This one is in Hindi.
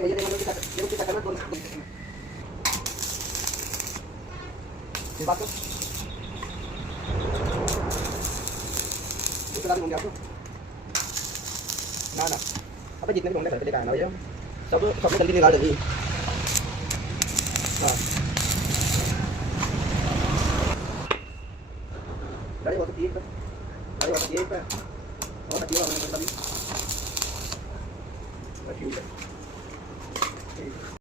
भैया ये लोग करना तो इस बात को उसके बाद होंगे आपको ना ना अब जितने भी होंगे घर पे लेकर आना भैया सब जल्दी निकाल देगी। हाँ गाड़ी बहुत अच्छी है गाड़ी बहुत अच्छी है बहुत अच्छी है ठीक है।